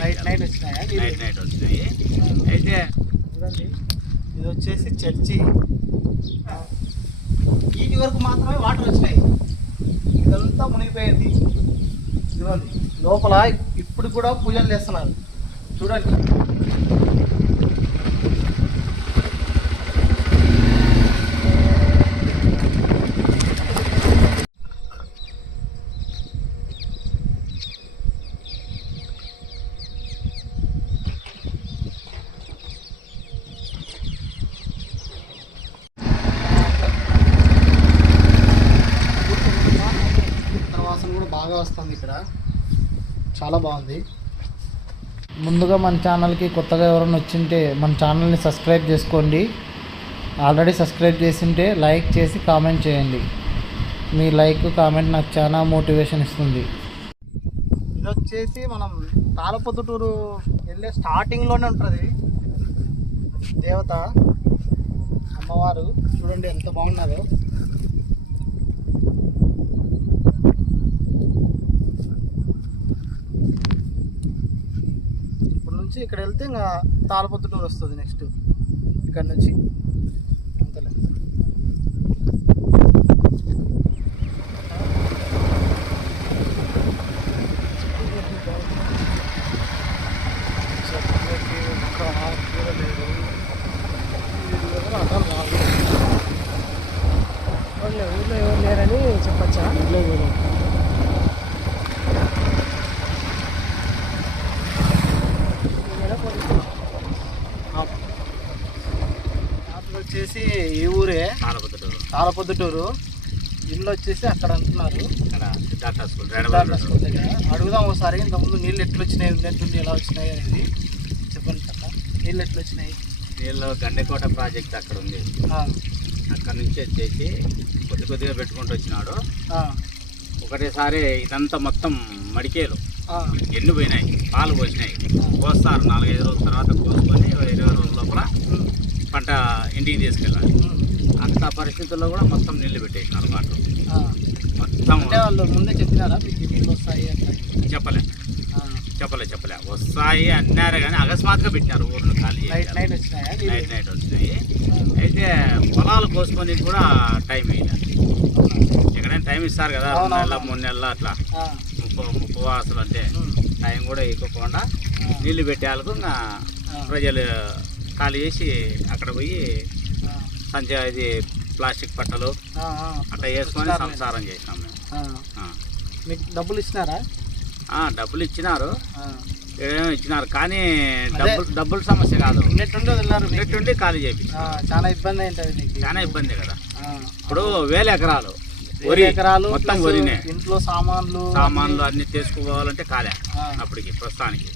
Night night వచ్చినాయా? నీళ్ళు? Night night వచ్చినాయి. అయితే చూడండి. ఇది వచ్చేసి చర్చి. ఈ వరకు మాత్రమే వాటర్ వచ్చినాయి. ఇదంతా మునిగిపోయింది. ఇదిగోండి. లోపల ఇప్పుడు కూడా పూజలు చేస్తున్నారు. చూడండి. బాగుంది. ముందుగా మన ఛానల్కి కొత్తగా ఎవరైనా వచ్చింటే మన ఛానల్ని సబ్స్క్రైబ్ చేసుకోండి. ఆల్రెడీ సబ్స్క్రైబ్ చేసింటే లైక్ చేసి కామెంట్ చేయండి. మీ లైక్ కామెంట్ నాకు చాలా మోటివేషన్ ఇస్తుంది. ఇది వచ్చేసి మనం తాళపొద్దుటూరు వెళ్ళే స్టార్టింగ్లోనే ఉంటుంది. దేవత అమ్మవారు చూడండి ఎంత బాగున్నారో. నుంచి ఇక్కడ వెళ్తే ఇంకా తాళపొద్దుటూరు వస్తుంది నెక్స్ట్. ఇక్కడ నుంచి. అంతలే. ఊళ్ళో ఊళ్ళో ఎవరు లేరని చెప్పచ్చా? ఇంట్లో వీళ్ళు. ఆ- అప్పుడు వచ్చేసి ఈ ఊరే తాళపొద్దుటూరు ఇల్లు వచ్చేసి అక్కడ అంటున్నారు. ఇక్కడ సిద్ధార్థ స్కూల్ సిద్ధార్థ స్కూల్ దగ్గర. అడుగుదాం ఒకసారి ఇంతకుముందు నీళ్ళు ఎట్లా వచ్చినాయి ఉన్నట్టుండి ఎలా వచ్చినాయి అనేది. చెప్పండి కథ నీళ్ళు ఎట్లా వచ్చినాయి? నీళ్ళు గండెకోట ప్రాజెక్ట్ అక్కడ ఉంది. అక్కడ నుంచి వచ్చేసి కొద్ది కొద్దిగా పెట్టుకుంటూ వచ్చినాడు. ఒకటేసారి ఇదంతా మొత్తం మడికేలు. ఎండిపోయినాయి. పాలు పోసినాయి. కోస్తారు నాలుగైదు రోజుల తర్వాత కోసుకొని ఇరవై రోజుల లోపల పంట ఇంటికి తీసుకెళ్ళాలి. అంత పరిస్థితుల్లో కూడా మొత్తం నీళ్ళు పెట్టేసినారు వాటర్. మొత్తం అంటే వాళ్ళు ముందే చెప్పినారా? నీళ్ళు వస్తాయి చెప్పలే. చెప్పలే చెప్పలే. వస్తాయి అన్నారు కానీ అకస్మాత్తుగా పెట్టినారు ఊర్లు ఖాళీ నైట్. నైట్ వచ్చినాయా? నీళ్ళు? అయితే పొలాలు కోసుకొని కూడా టైం అయింది ఎక్కడైనా టైం ఇస్తారు కదా రెండు. నెలల మూడు నెలల అట్లా. ముప్పు ముప్పు వాసులు అంటే టైం కూడా ఇవ్వకుండా ఆ, నీళ్ళు పెట్టేందుకు ప్రజలు ఖాళీ చేసి అక్కడ పోయి సంచ ఇది ప్లాస్టిక్ పట్టలు. అట్లా వేసుకొని. సంసారం చేసినాం మేము. మీకు డబ్బులు ఇచ్చినారా? డబ్బులు ఇచ్చినారు. ఆ, ఏమేమో ఇచ్చినారు కానీ. డబ్బులు డబ్బుల సమస్య కాదు. మీకు. ఉన్నట్టుండి ఖాళీ ఆ, చాలా ఇబ్బంది అయింటది మీకు. చాలా ఇబ్బంది కదా. ఇప్పుడు వేల ఎకరాలు. వరి ఎకరాలు మొత్తం వరినే. ఇంట్లో సామాన్లు సామాన్లు అన్ని తీసుకోవాలంటే కాలే అప్పటికి ప్రస్తుతానికి.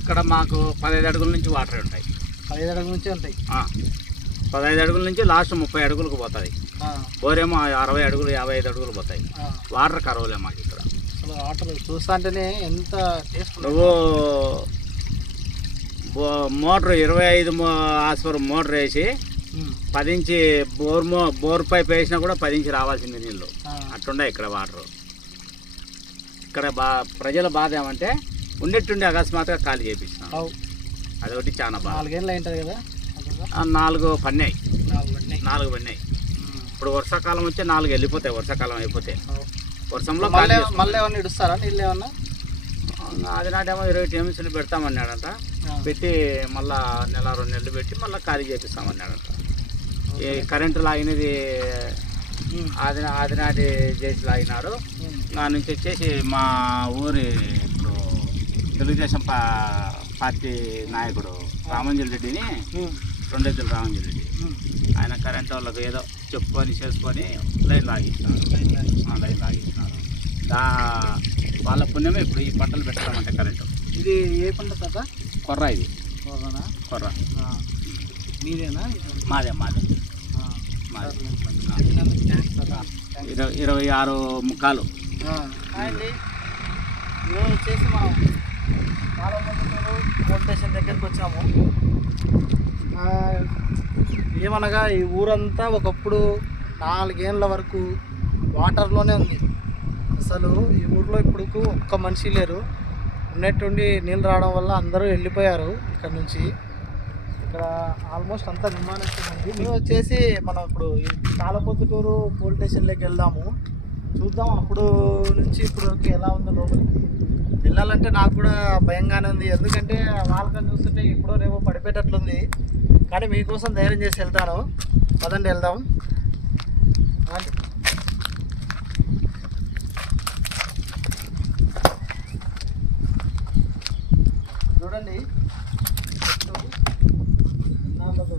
ఇక్కడ మాకు పదహైదు అడుగుల నుంచి వాటర్ ఉంటాయి. పదిహేడు అడుగుల నుంచే ఉంటాయి. పదహైదు అడుగుల నుంచి లాస్ట్ ముప్పై అడుగులకు పోతుంది బోరేమో అరవై అడుగులు యాభై ఐదు అడుగులు పోతాయి. వాటర్ కరవలే మాకు ఇక్కడ. వాటర్ చూస్తా అంటేనే ఎంత నువ్వు మోటార్ ఇరవై ఐదు ఆస్పర్ మోటార్ వేసి పది ఇంచి బోర్ మో బోర్ పైప్ వేసినా కూడా పది ఇంచి రావాల్సింది నీళ్ళు. అట్లుండే ఇక్కడ వాటర్. ఇక్కడ బా ప్రజల బాధ ఏమంటే ఉండేట్టుండి అకస్మాత్తుగా ఖాళీ చేపించినాం అదొకటి చాలా బాధ నాలుగేళ్ళు అయింటది కదా? నాలుగు పన్నాయి. నాలుగు పన్నాయి. ఇప్పుడు వర్షాకాలం వచ్చే నాలుగు వెళ్ళిపోతాయి వర్షాకాలం అయిపోతే. వర్షంలో మళ్ళీ ఏమన్నా ఇడుస్తారా నీళ్ళు ఏమన్నా? అది నాటేమో ఇరవై టీఎంసీలు పెడతామన్నాడంట. పెట్టి మళ్ళా నెల రెండు నెలలు పెట్టి మళ్ళీ ఖాళీ చేపిస్తామన్నాడంట. ఈ కరెంటు లాగినది. ఆది ఆదినాటి చేసి లాగినారు. ఉమ్. నా నుంచి వచ్చేసి మా ఊరి ఇప్పుడు తెలుగుదేశం పా పార్టీ నాయకుడు రామంజల్ రెడ్డిని. రెండెద్దుల రామంజల్ రెడ్డి. ఆయన కరెంట్ వాళ్ళకి ఏదో చెప్పుకొని చేసుకొని లైన్ లాగిస్తున్నారు లైన్ లాగిస్తున్నారు దా వాళ్ళ పుణ్యమే ఇప్పుడు ఈ పంటలు పెట్టామంటే కరెంటు. ఇది ఏ పంట తాత? కొర్ర ఇది. కోరనా? కొర్ర. మీదేనా? మాదే మాదే. ఇరవై ఇరవై ఆరు అండి. ఈరోజు వచ్చేసి కాలమందులు పోలీస్ స్టేషన్ దగ్గరికి వచ్చాము. ఏమనగా ఈ ఊరంతా ఒకప్పుడు నాలుగేళ్ళ వరకు వాటర్లోనే ఉంది. అసలు ఈ ఊర్లో ఇప్పుడు ఒక్క మనిషి లేరు. ఉన్నట్టుండి నీళ్ళు రావడం వల్ల అందరూ వెళ్ళిపోయారు ఇక్కడ నుంచి. ఇక్కడ ఆల్మోస్ట్ అంతా నిర్మాణిస్తుంది వచ్చేసి మనం ఇప్పుడు ఈ తాళపొద్దుటూరు పోలీస్ స్టేషన్లోకి వెళ్దాము. చూద్దాం అప్పుడు నుంచి ఇప్పుడు వరకు ఎలా ఉందో లోపలికి వెళ్ళాలంటే నాకు కూడా భయంగానే ఉంది. ఎందుకంటే వాళ్ళకని చూస్తుంటే ఇప్పుడో రేపో పడిపోయేటట్లుంది. కానీ మీకోసం ధైర్యం చేసి వెళ్తాను. పదండి వెళ్దాం రండి. చూడండి చెట్టు. ఎన్నాళ్ళదో.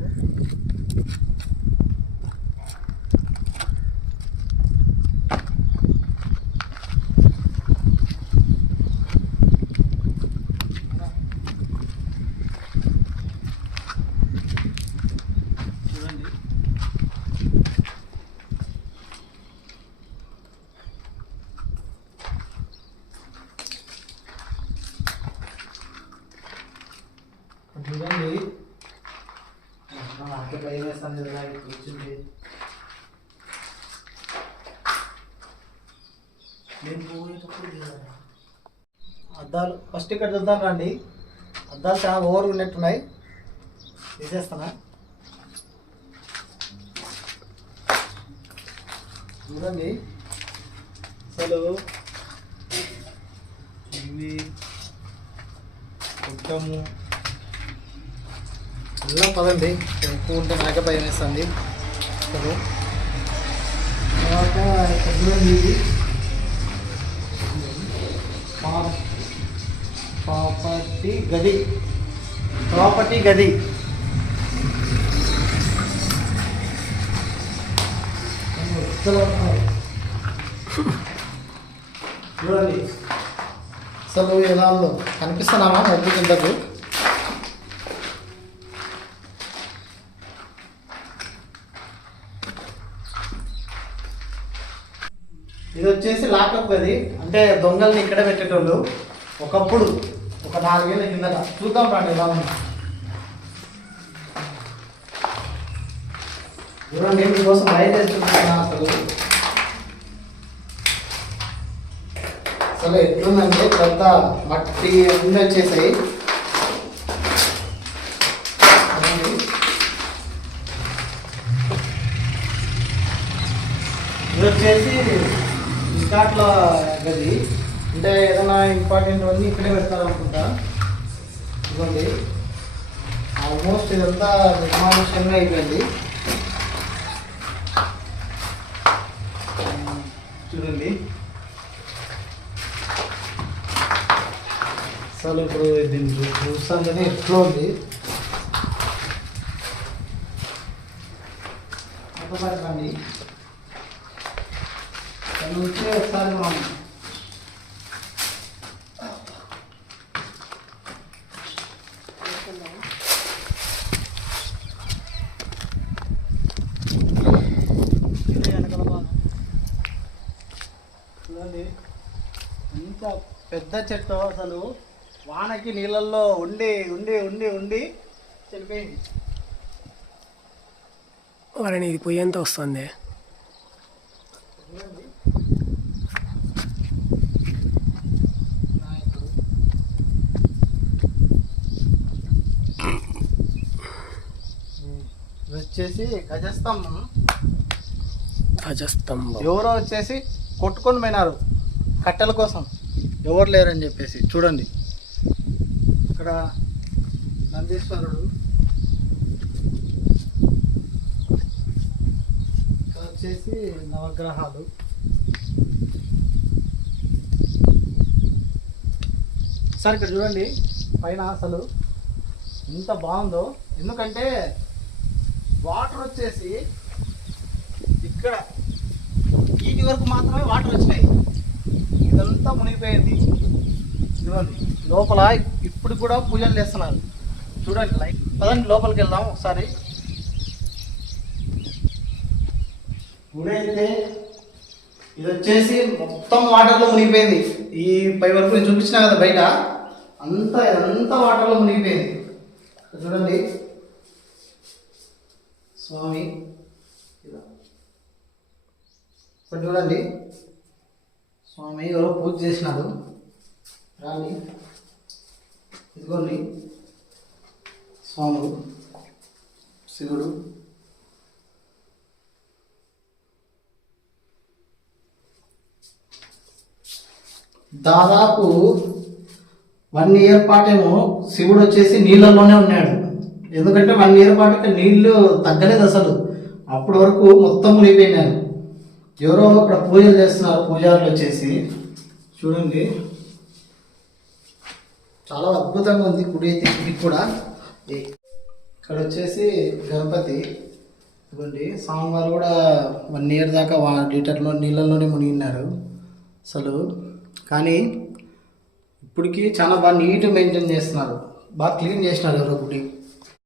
చూడండి చూడండి నాకు భయం వేస్తుంది కదా ఇక్కడ కూర్చుంది నేను పోయేటప్పుడు లేదా? అద్దాలు ఫస్ట్ ఇక్కడ చూద్దాం రండి. అద్దాలు చాలా ఓవర్ ఉన్నట్టున్నాయి. తీసేస్తానా చూడండి. అసలు ఇవి కుట్టము. వెళ్దాం పదండి. ఎక్కువ ఉంటే నాకే భయం వేస్తుంది. అసలు. ఇది ప్రాపర్టీ గది. ప్రాపర్టీ గది. చూడండి. అసలు ఎలా ఉందో కనిపిస్తున్నామా మబ్బు కిందకు ఇది వచ్చేసి లాకప్ గది. అంటే దొంగల్ని ఇక్కడ పెట్టేటోళ్ళు ఒకప్పుడు ఒక నాలుగేళ్ళ కిందట. చూద్దాం రండి ఎలా ఉంది చూడండి మీకోసం బయలుదేరుతున్నా అసలు. అసలు ఎట్లుందంటే పెద్ద మట్టి అన్నీ వచ్చేసాయి. ఇది వచ్చేసి రికార్డుల గది. అంటే ఏదైనా ఇంపార్టెంట్ అన్నీ ఇక్కడే పెడతారు అనుకుంటా ఇవ్వండి ఆల్మోస్ట్ ఇదంతా నిర్మానుష్యంగా అయిపోయింది. చూడండి. అసలు ఇప్పుడు దీన్ని చూస్తానే ఎట్లా ఉంది? ఒకసారి రండి నుంచి ఒకసారి మనం ఇదే వెనకాల భాగం. చూడండి ఇంత పెద్ద చెట్టు అసలు? వానకి నీళ్ళల్లో ఉండి ఉండి ఉండి ఉండి చనిపోయింది. వారిని ఇది పొయ్యేంత వస్తుంది? వచ్చేసి గజస్తంభం. ధ్వజస్తంభం ఎవరో వచ్చేసి కొట్టుకొని పోయినారు కట్టెల కోసం. ఎవరు లేరని చెప్పేసి చూడండి. ఇక్కడ నందీశ్వరుడు ఇక్కడ వచ్చేసి నవగ్రహాలు. సార్ ఇక్కడ చూడండి పైన అసలు ఎంత బాగుందో. ఎందుకంటే వాటర్ వచ్చేసి ఇక్కడ ఈటి వరకు మాత్రమే వాటర్ వచ్చినాయి. ఇదంతా మునిగిపోయింది. చూడండి లోపల ఇప్పుడు కూడా పూజలు చేస్తున్నారు. చూడండి లైక్ పదండి లోపలికి వెళ్దాం ఒకసారి. గుడి అయితే ఇది వచ్చేసి మొత్తం వాటర్లో మునిగిపోయింది. ఈ పై వరకు నేను చూపించినా కదా బయట. అంతా ఇదంతా వాటర్లో మునిగిపోయింది. చూడండి. స్వామి ఇలా చూడండి. స్వామి ఎవరో పూజ చేసినారు. రాని ఇదిగోండి. స్వాములు శివుడు. దాదాపు వన్ ఇయర్ పాటేమో శివుడు వచ్చేసి నీళ్ళల్లోనే ఉన్నాడు. ఎందుకంటే వన్ ఇయర్ పాటు నీళ్ళు నీళ్ళు తగ్గలేదు అసలు. అప్పటి వరకు మొత్తం మునిగిపోయినారు ఎవరో ఇక్కడ పూజలు చేస్తున్నారు పూజారులు వచ్చేసి. చూడండి. చాలా అద్భుతంగా ఉంది గుడి అయితే ఇది కూడా. ఇక్కడ వచ్చేసి గణపతి. ఇదిగోండి స్వామివారు కూడా వన్ ఇయర్ దాకా లీటర్లో నీళ్ళల్లోనే మునిగినారు. అసలు. కానీ ఇప్పటికి చాలా బాగా నీట్ మెయింటైన్ చేస్తున్నారు. బాగా క్లీన్ చేసినారు ఎవరో గుడి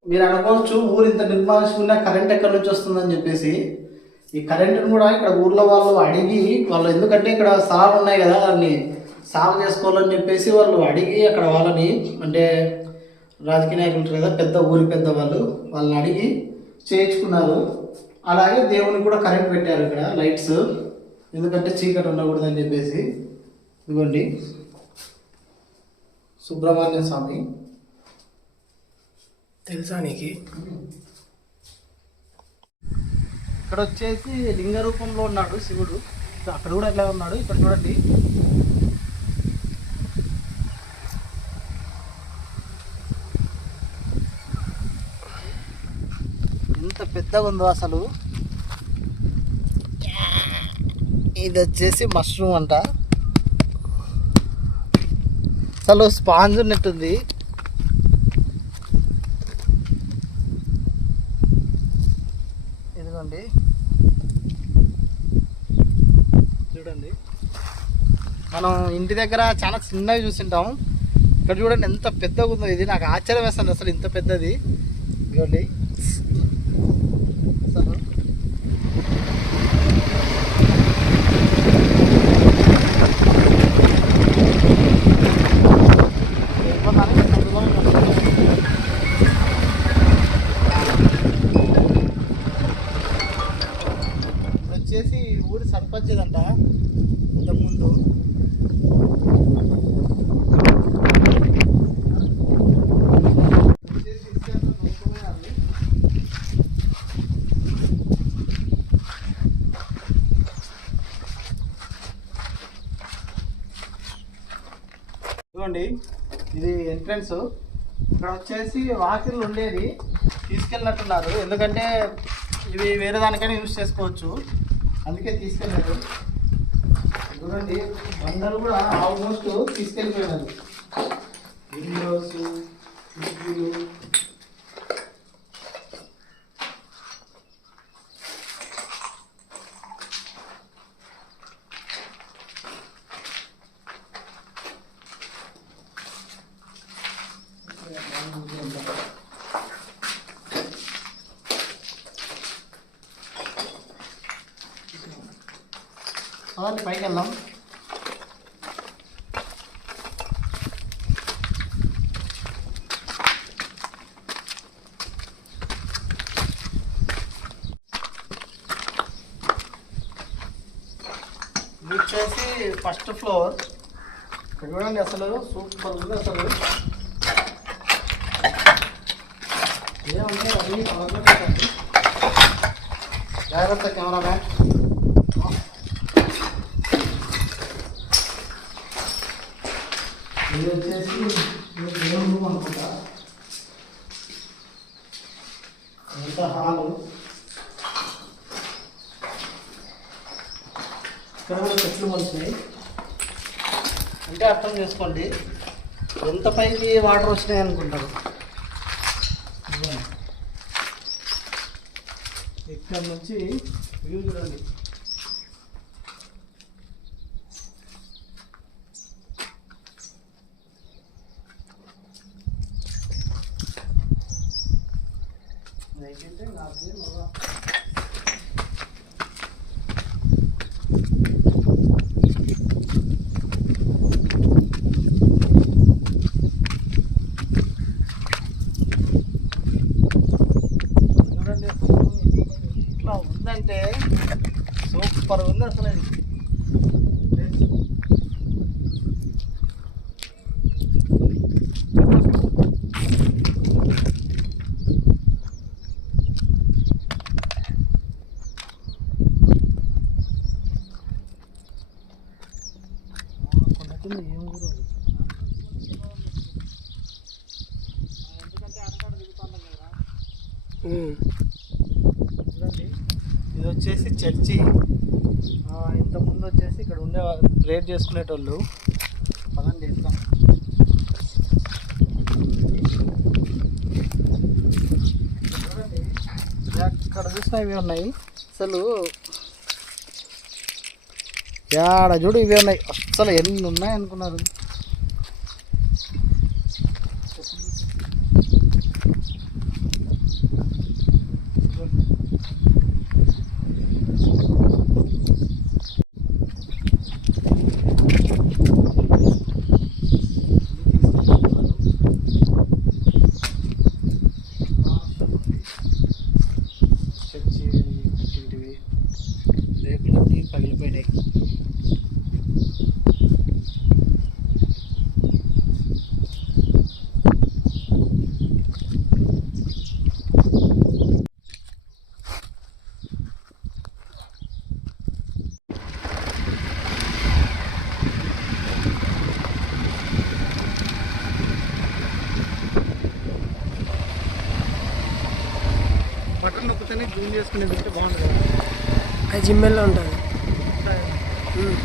మీరు అనుకోవచ్చు ఊరు ఇంత నిర్మాణించుకున్నా కరెంట్ ఎక్కడి నుంచి వస్తుందని చెప్పేసి ఈ కరెంటును కూడా ఇక్కడ ఊర్లో వాళ్ళు అడిగి వాళ్ళు ఎందుకంటే ఇక్కడ స్థలాలు ఉన్నాయి కదా దాన్ని సాగు చేసుకోవాలని చెప్పేసి వాళ్ళు అడిగి అక్కడ వాళ్ళని అంటే రాజకీయ నాయకులు ఉంటారు కదా పెద్ద ఊరి పెద్ద వాళ్ళు వాళ్ళని అడిగి చేయించుకున్నారు. అలాగే దేవుని కూడా కరెంట్ పెట్టారు ఇక్కడ లైట్స్. ఎందుకంటే చీకటి ఉండకూడదని చెప్పేసి. ఇదిగోండి. సుబ్రహ్మణ్య స్వామి. తెలుసా నీకు? ఇక్కడ వచ్చేసి లింగ రూపంలో ఉన్నాడు శివుడు. అక్కడ కూడా ఎట్లా ఉన్నాడు. ఇక్కడ చూడండి. ఎంత పెద్దగా ఉందో అసలు. ఇది వచ్చేసి మష్రూమ్ అంట. అసలు స్పాంజ్ ఉన్నట్టుంది ఇదిగోండి చూడండి. మనం ఇంటి దగ్గర చాలా చిన్నవి చూసింటాం. ఇక్కడ చూడండి ఎంత పెద్దగా ఉందో ఇది. నాకు ఆశ్చర్యం వేస్తుంది అసలు ఇంత పెద్దది. చూడండి అసలు వెళ్ళిపోతాను. అందులో ఉన్నాను. ఇప్పుడు వచ్చేసి ఊరి సర్పంచ్ అంట ముందు చూడండి. ఇది ఎంట్రన్స్ ఇక్కడ వచ్చేసి వాకిల్ ఉండేది. తీసుకెళ్ళినట్టున్నారు. ఎందుకంటే ఇవి వేరే దానికైనా యూజ్ చేసుకోవచ్చు. అందుకే తీసుకెళ్ళారు. చూడండి అందరూ కూడా ఆల్మోస్ట్ తీసుకెళ్ళిపోయినారు. విండోస్ కిటికీలు అదండి పైకి వెళ్దాం ఇది వచ్చేసి ఫస్ట్ ఫ్లోర్. చూడండి అసలు? సూపర్ ఉంది అసలు. ఏముంది? అన్నీ జాగ్రత్త కెమెరామ్యాన్. ఇది వచ్చేసి ఇది దేవుని రూమ్ అనుకుంటా ఎంత హాలు ఇక్కడ కూడా చెట్లు మొలిచినాయి అంటే అర్థం చేసుకోండి. ఎంత పైకి వాటర్ వచ్చినాయి అనుకుంటారు? ఇక్కడ నుంచి వ్యూ చూడండి. పొద్దున్న ఏం కూడా చూడండి ఇది వచ్చేసి చర్చి. ఇంతకుముందు వచ్చేసి ఇక్కడ ఉండే ప్రేర్ చేసుకునేటోళ్ళు. పదం చేస్తాం చూడండి అక్కడ చూసినవి ఉన్నాయి అసలు యాడ చూడు ఇవే ఉన్నాయి. అసలు ఎన్ని ఉన్నాయి అనుకున్నారు. అది జిమ్మెల్లో ఉంటుంది ఉమ్.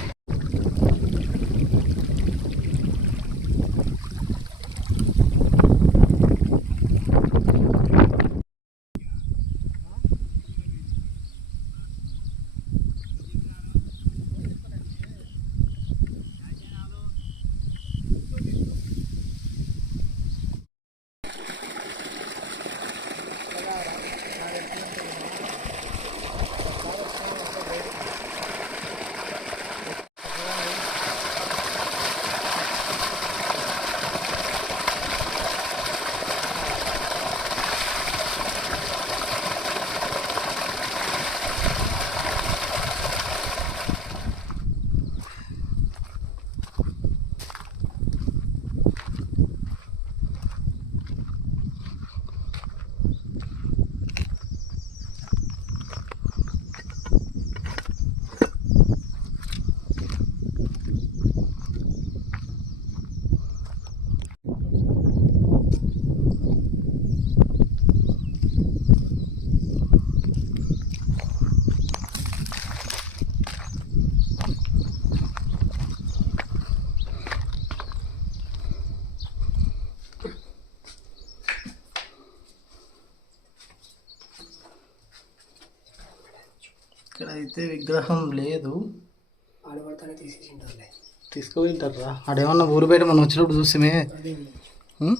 ఇక్కడ అయితే విగ్రహం లేదు. ఆడపడతానే తీసేసి ఉంటారులే తీసుకుపోయింటారా ఆడేమన్నా ఊరు బయట మనం వచ్చినప్పుడు చూసామే అదే ఉం?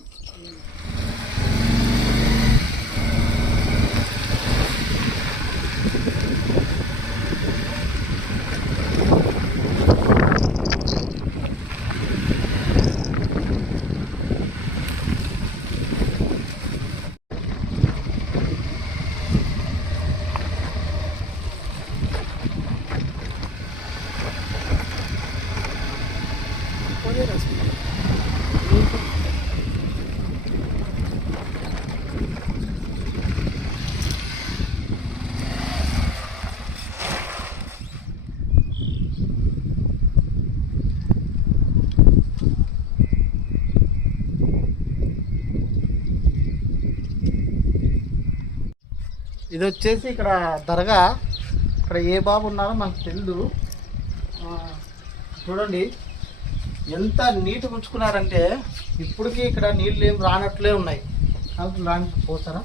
పోనీ రాసుకుంటా ఇది వచ్చేసి ఇక్కడ దర్గా. ఇక్కడ ఏ బాబు ఉన్నారో మనకు తెలియదు చూడండి. ఎంత నీటి ఉంచుకున్నారంటే ఇప్పటికీ ఇక్కడ నీళ్ళు ఏం రానట్లే ఉన్నాయి. కాబట్టి రానికి పోతారా.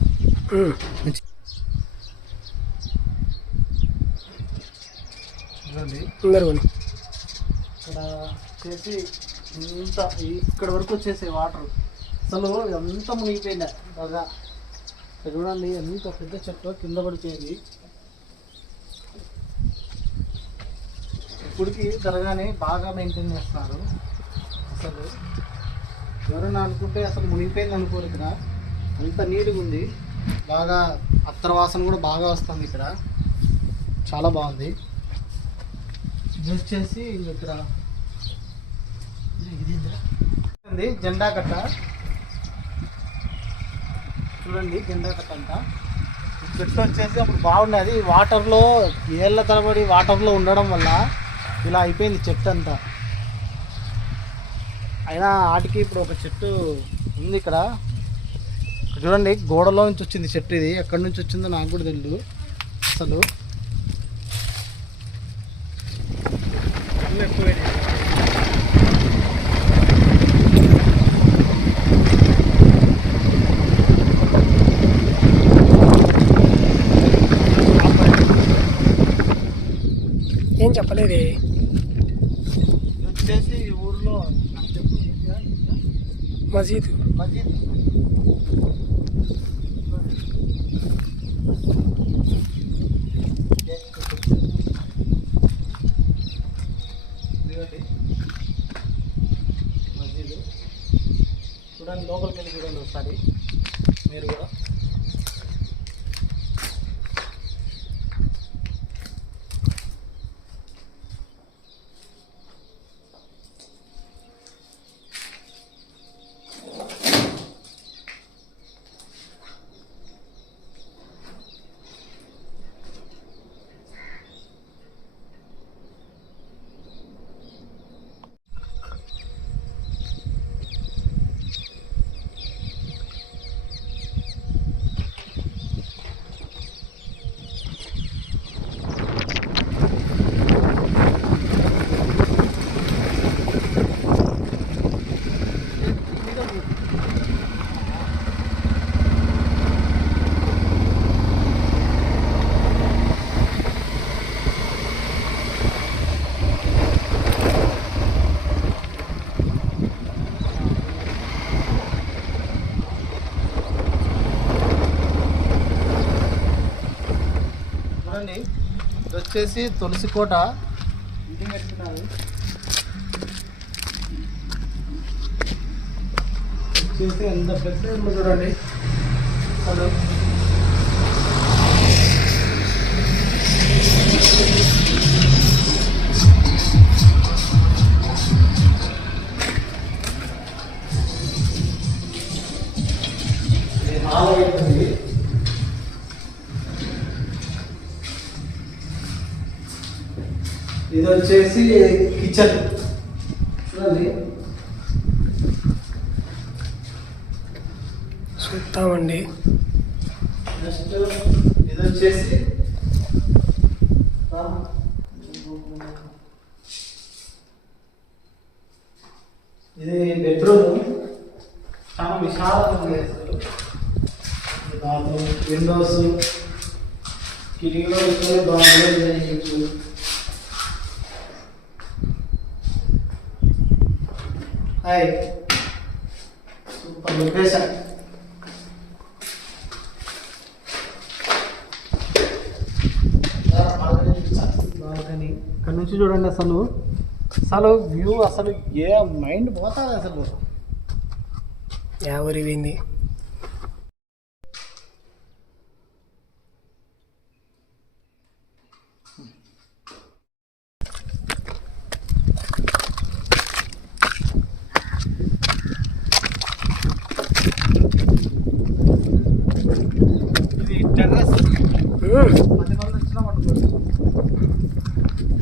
చూడండి. ఇక్కడ వచ్చేసి ఇంత ఇక్కడ వరకు వచ్చేసి వాటర్. అసలు ఎంత మునిగిపోయింది బాగా చూడండి ఎంత పెద్ద చెట్టు కింద పడిపోయింది. ఇప్పటికి జరగానే బాగా మెయింటైన్ చేస్తున్నారు. అసలు ఎవరైనా అనుకుంటే అసలు మునిగిపోయింది అనుకోరు ఇక్కడ. అంత నీట్గా ఉంది. బాగా అత్తరవాసన కూడా బాగా వస్తుంది ఇక్కడ. చాలా బాగుంది. ఇది వచ్చేసి ఇక్కడ. ఇది జెండా కట్ట. చూడండి కింద చెట్టు వచ్చేసి అప్పుడు బాగున్నది వాటర్లో ఏళ్ళ తరబడి వాటర్లో ఉండడం వల్ల ఇలా అయిపోయింది చెట్టు అంతా. అయినా ఆటికి ఇప్పుడు ఒక చెట్టు ఉంది ఇక్కడ. చూడండి గోడలో నుంచి వచ్చింది చెట్టు ఇది. ఎక్కడి నుంచి వచ్చిందో నాకు కూడా తెలియదు అసలు. ఎక్కువ ఇది వచ్చేసి ఈ ఊర్లో నాకు చెప్పు ఏంటిదా? మసీదు. మసీద్ ఇదిగోండి. మసీదు చూడండి లోపలికి వెళ్ళి చూడండి ఒకసారి మీరు కూడా చూడండి ఇది వచ్చేసి తులసి కోట. ఇంటికి కట్టినారు వచ్చేసి ఎంత పెద్ద చూడండి. అసలు వచ్చేసి కిచెన్. చూడండి. చూస్తామండి నెక్స్ట్ ఇది వచ్చేసి ఇది బెడ్రూమ్ చాలా విశాలంగా ఉంది. బాత్రూమ్ విండోస్ కిటికీలో కూర్చొని బాగా చేయొచ్చు హాయ్ సూపర్ లొకేషన్ బాల్కనీ ఇక్కడ నుంచి చూడండి అసలు అసలు వ్యూ అసలు ఏ మైండ్ పోతుంది అసలు ఎవరి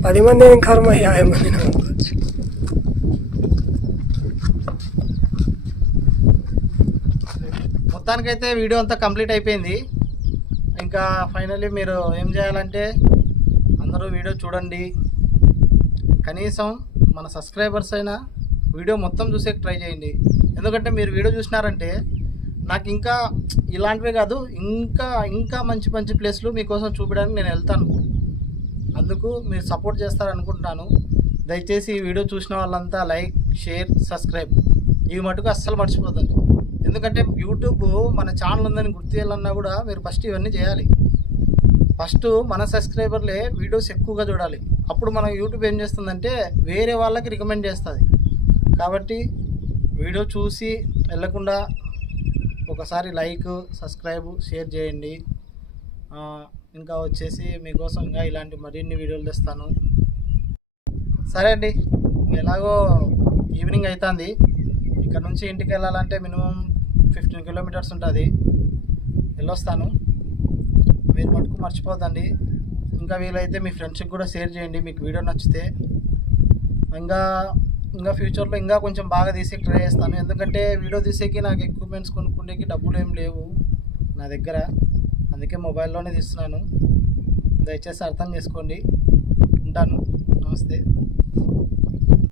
పది మంది ఏం కర్మ యాభై మంది అనుకోవచ్చు మొత్తానికైతే వీడియో అంతా కంప్లీట్ అయిపోయింది. ఇంకా ఫైనల్లీ మీరు ఏం చేయాలంటే అందరూ వీడియో చూడండి. కనీసం మన సబ్స్క్రైబర్స్ అయినా వీడియో మొత్తం చూసే ట్రై చేయండి. ఎందుకంటే మీరు వీడియో చూసినారంటే నాకు ఇంకా ఇలాంటివే కాదు ఇంకా ఇంకా మంచి మంచి ప్లేస్లు మీకోసం చూపించడానికి నేను వెళ్తాను. అందుకు మీరు సపోర్ట్ చేస్తారనుకుంటున్నాను. దయచేసి ఈ వీడియో చూసిన వాళ్ళంతా లైక్ షేర్ సబ్స్క్రైబ్. ఇవి మటుకు అస్సలు మర్చిపోతుంది ఎందుకంటే యూట్యూబ్ మన ఛానల్ ఉందని గుర్తు చేయాలన్నా కూడా మీరు ఫస్ట్ ఇవన్నీ చేయాలి. ఫస్ట్ మన సబ్స్క్రైబర్లే వీడియోస్ ఎక్కువగా చూడాలి. అప్పుడు మన యూట్యూబ్ ఏం చేస్తుందంటే వేరే వాళ్ళకి రికమెండ్ చేస్తుంది. కాబట్టి వీడియో చూసి వెళ్ళకుండా ఒకసారి లైక్ సబ్స్క్రైబ్ షేర్ చేయండి. ఇంకా వచ్చేసి మీకోసం ఇంకా ఇలాంటి మరిన్ని వీడియోలు తెస్తాను. సరే అండి ఎలాగో ఈవినింగ్ అవుతుంది ఇక్కడ నుంచి ఇంటికి వెళ్ళాలంటే మినిమం ఫిఫ్టీన్ కిలోమీటర్స్ ఉంటుంది. వెళ్ళొస్తాను. మీరు మటుకు మర్చిపోద్దండి. ఇంకా వీలైతే మీ ఫ్రెండ్స్కి కూడా షేర్ చేయండి మీకు వీడియో నచ్చితే. ఇంకా ఇంకా ఫ్యూచర్లో ఇంకా కొంచెం బాగా తీసే ట్రై చేస్తాను. ఎందుకంటే వీడియో తీసేకి నాకు ఎక్విప్మెంట్స్ కొనుక్కునేకి డబ్బులు ఏం లేవు నా దగ్గర. అందుకే మొబైల్లోనే తీస్తున్నాను. దయచేసి అర్థం చేసుకోండి. ఉంటాను. నమస్తే.